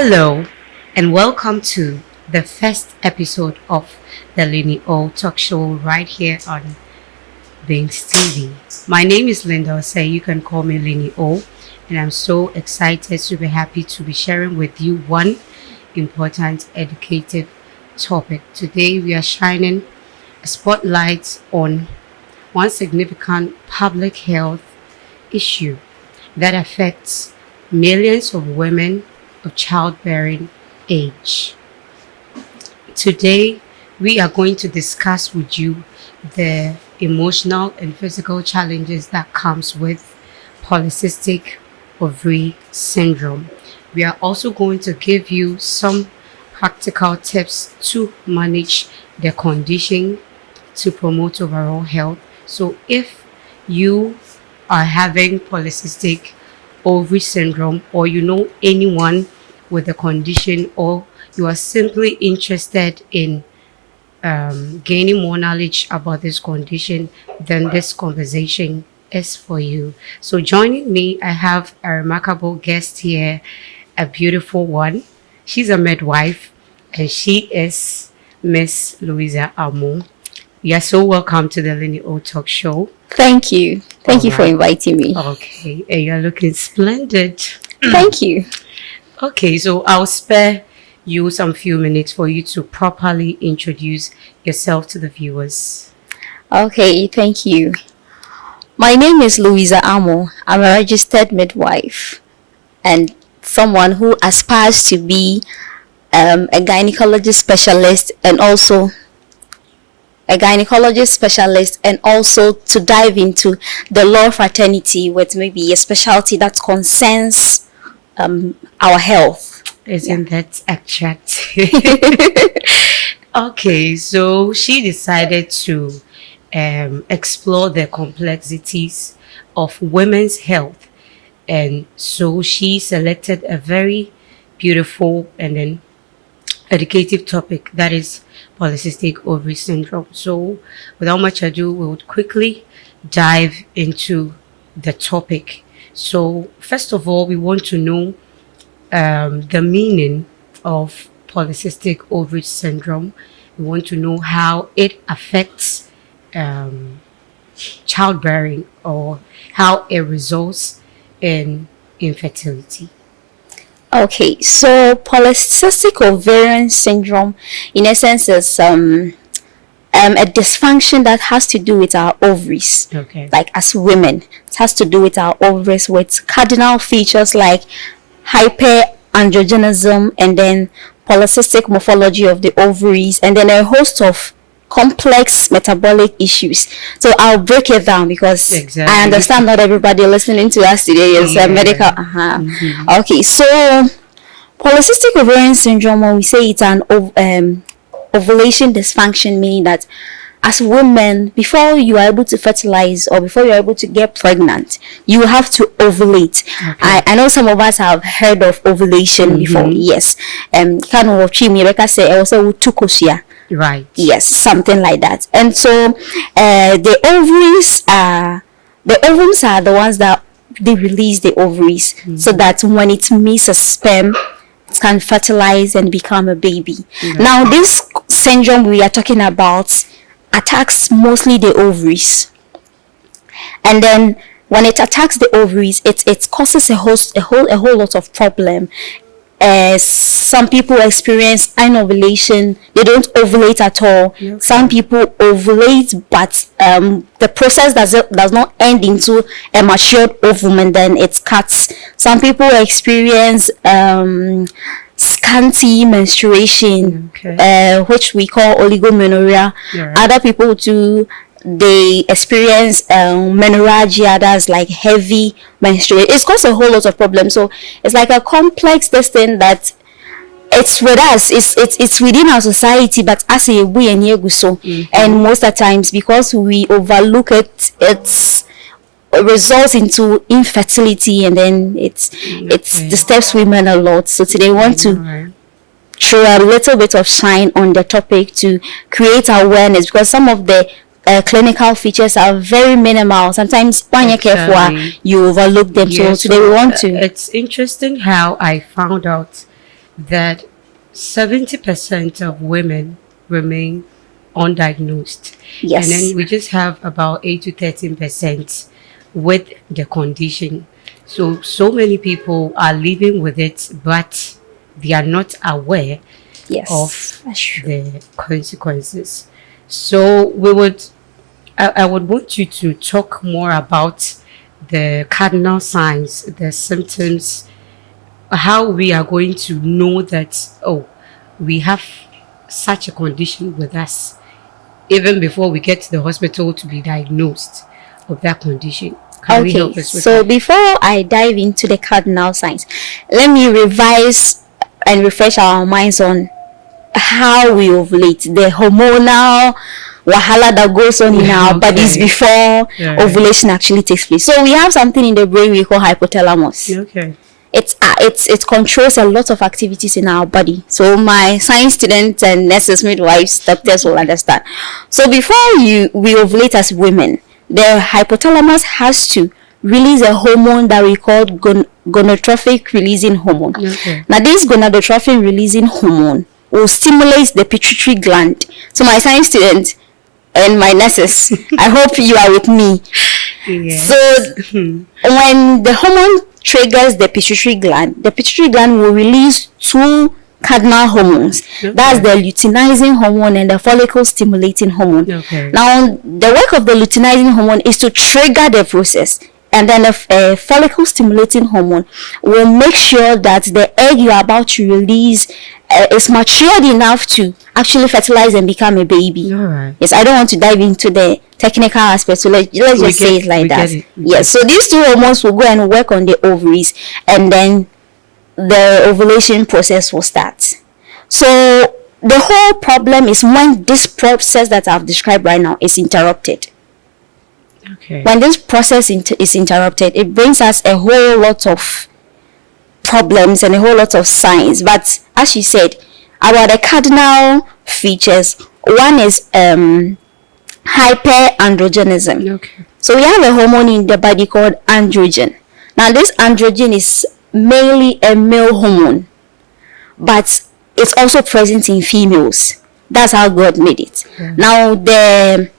Hello, and welcome to the first episode of the Liny'O talk show right here on Bings TV. My name is Linda. Say you can call me Liny'O, and I'm so excited to be happy to be sharing with you one important educative topic. Today we are shining a spotlight on one significant public health issue that affects millions of women of childbearing age. Today, we are going to discuss with you the emotional and physical challenges that comes with polycystic ovary syndrome. We are also going to give you some practical tips to manage the condition to promote overall health. So if you are having polycystic ovary syndrome, or you know anyone with the condition, or you are simply interested in gaining more knowledge about this condition, then this conversation is for you. So joining me, I have a remarkable guest here, a beautiful one. She's a midwife, and she is Miss Louisa Amo. You are so welcome to the Liny'O Talk Show. Thank you. Thank you for inviting me. Okay, and you're looking splendid. Thank you. Okay, so I'll spare you some few minutes for you to properly introduce yourself to the viewers. Okay, thank you. My name is Louisa Amo. I'm a registered midwife and someone who aspires to be a gynecologist specialist and also to dive into the law fraternity with maybe a specialty that concerns our health. Isn't that attractive? Okay, so she decided to explore the complexities of women's health, and so she selected a very beautiful and then educative topic, that is polycystic ovary syndrome. So without much ado, we would quickly dive into the topic. So first of all, we want to know the meaning of polycystic ovary syndrome. We want to know how it affects childbearing, or how it results in infertility. Okay, so polycystic ovarian syndrome, in essence, is a dysfunction that has to do with our ovaries. Okay. Like as women, it has to do with our ovaries with cardinal features like hyperandrogenism and then polycystic morphology of the ovaries, and then a host of complex metabolic issues. So I'll break it down because I understand not everybody listening to us today is medical. Okay, so polycystic ovarian syndrome, when we say it's an ovulation dysfunction, meaning that as women, before you are able to fertilize or before you are able to get pregnant, you have to ovulate. Okay. I know some of us have heard of ovulation before. Yes. Right. Yes, something like that. And so the ovums are the ones that they release the ovaries so that when it meets a sperm, it can fertilize and become a baby. Now, this syndrome we are talking about attacks mostly the ovaries. And then when it attacks the ovaries, it causes a whole lot of problem. Some people experience anovulation. They don't ovulate at all. Okay. Some people ovulate, but the process does not end into a matured ovum, and then it cuts. Some people experience scanty menstruation, which we call oligomenorrhea. Right. Other people too, they experience menorrhagia, that's like heavy menstruation. It's caused a whole lot of problems. So it's like a complex thing that it's with us, it's within our society, but as a we and so and most of the times because we overlook it, it's results into infertility, and then it's disturbs women a lot. So today we want to throw a little bit of shine on the topic to create awareness, because some of the clinical features are very minimal. Sometimes when you're careful, you overlook them. Yeah, so today we want to. It's interesting how I found out that 70% of women remain undiagnosed. And Yes. then we just have about 8 to 13% with the condition. So many people are living with it, but they are not aware Yes. of That's true. the consequences. So I would want you to talk more about the cardinal signs, the symptoms, how we are going to know that, oh, we have such a condition with us, even before we get to the hospital to be diagnosed of that condition. Can we Okay, help us with so that? before I dive into the cardinal signs, let me revise and refresh our minds on how we ovulate, the hormonal wahala that goes on in our bodies Okay. before Right. ovulation actually takes place. So we have something in the brain we call hypothalamus. Okay. It controls a lot of activities in our body. So my science students and nurses, midwives, doctors will understand. So before we ovulate as women, the hypothalamus has to release a hormone that we call gonadotrophic releasing hormone. Okay. Now this gonadotropin releasing hormone will stimulate the pituitary gland. So my science students and my nurses, I hope you are with me. Yes. So when the hormone triggers the pituitary gland will release two cardinal hormones. Okay. That's the luteinizing hormone and the follicle stimulating hormone. Okay. Now, the work of the luteinizing hormone is to trigger the process, and then the follicle stimulating hormone will make sure that the egg you are about to release is matured enough to actually fertilize and become a baby. All right. Yes, I don't want to dive into the technical aspect, so let's just say it like that. Yes, so these two hormones will go and work on the ovaries, and then the ovulation process will start. So the whole problem is when this process that I've described right now is interrupted. Okay. When this process is interrupted, it brings us a whole lot of problems and a whole lot of signs. But as you said, about the cardinal features, one is hyperandrogenism. Okay. So we have a hormone in the body called androgen. Now this androgen is mainly a male hormone, but it's also present in females. That's how God made it. Now the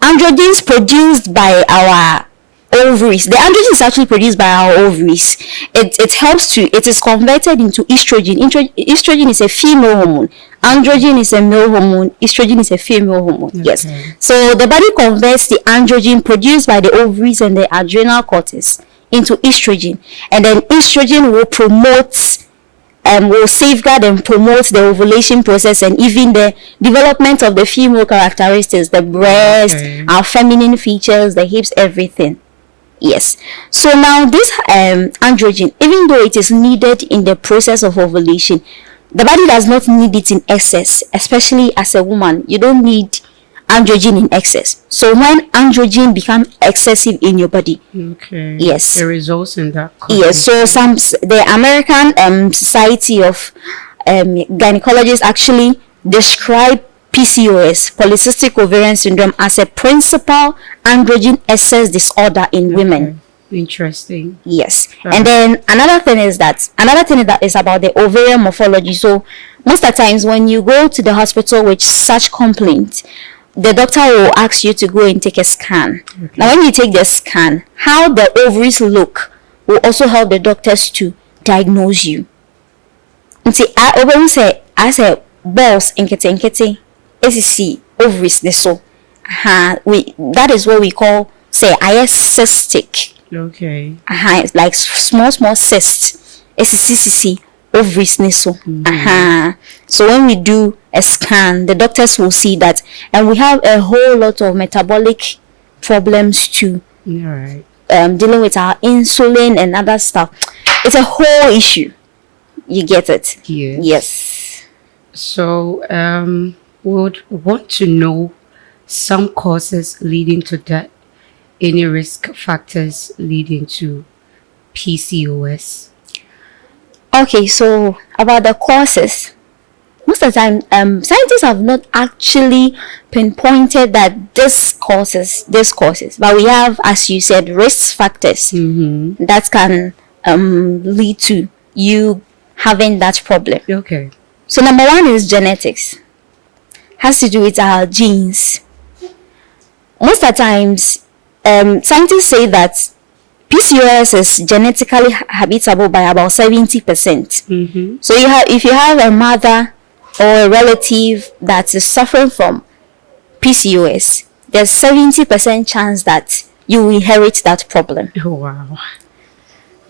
androgens produced by our ovaries, the androgen is actually produced by our ovaries. It is converted into estrogen. Estrogen is a female hormone. Androgen is a male hormone. Estrogen is a female hormone. Okay. Yes. So the body converts the androgen produced by the ovaries and the adrenal cortex into estrogen, and then estrogen will promote will safeguard and promote the ovulation process and even the development of the female characteristics, the breast, Okay. our feminine features, the hips, everything. Yes. So now this androgen, even though it is needed in the process of ovulation, the body does not need it in excess, especially as a woman. You don't need androgen in excess. So when androgen become excessive in your body, Okay. Yes. The results in that. yes, so the American Society of Gynecologists actually describe PCOS, polycystic ovarian syndrome, as a principal androgen excess disorder in women. Interesting. Yes. Right. And then another thing that is about the ovarian morphology. So most of the times when you go to the hospital with such complaints, the doctor will ask you to go and take a scan. Okay. Now when you take the scan, how the ovaries look will also help the doctors to diagnose you. Nti ovaries say as a balls nkete ACC ovaries the so. That is what we call say cystic. Okay. It's like small cysts. ACC ovaries ne so. So when we do a scan, the doctors will see that, and we have a whole lot of metabolic problems too. All right. Dealing with our insulin and other stuff. It's a whole issue. You get it? Yes. Yes. So, we would want to know some causes leading to that. Any risk factors leading to PCOS? Okay, so about the causes. Most of the time, scientists have not actually pinpointed that this causes, but we have, as you said, risk factors that can lead to you having that problem. Okay. So number one is genetics. Has to do with our genes. Most of the times, scientists say that PCOS is genetically habitable by about 70%. Mm-hmm. So if you have a mother or a relative that is suffering from PCOS, there's 70% chance that you will inherit that problem. Oh, wow.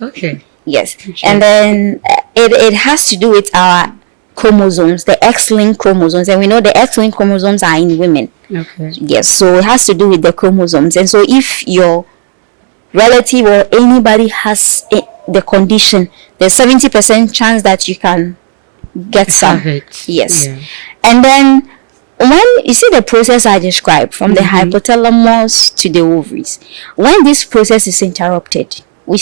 Okay. Yes. And then it has to do with our chromosomes, the X-linked chromosomes, and we know the X-linked chromosomes are in women. Okay. Yes, so it has to do with the chromosomes. And so if your relative or anybody has the condition, there's 70% chance that you can get some. Have it. Yes. Yeah. And then when you see the process I described from the hypothalamus to the ovaries, when this process is interrupted, we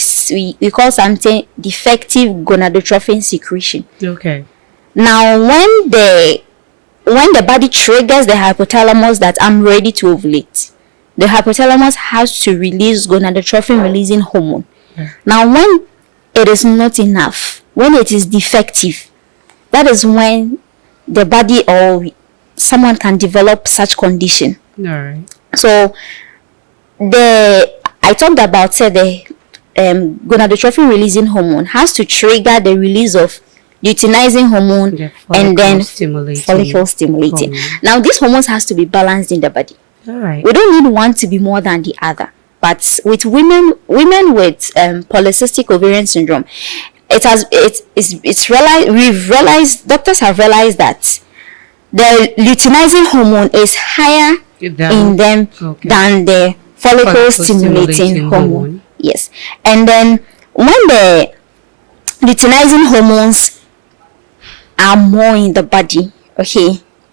call something defective gonadotrophin secretion. Okay. Now when the body triggers the hypothalamus that I'm ready to ovulate, the hypothalamus has to release gonadotrophin releasing hormone. Yeah. Now when it is not enough, when it is defective, that is when the body or someone can develop such condition. All right. So I talked about the gonadotrophin releasing hormone has to trigger the release of luteinizing hormone and then follicle stimulating. Now these hormones has to be balanced in the body. All right. We don't need one to be more than the other. But with women with polycystic ovarian syndrome, doctors have realized that the luteinizing hormone is higher in them than the follicle stimulating hormone. Yes. And then when the luteinizing hormones are more in the body, okay,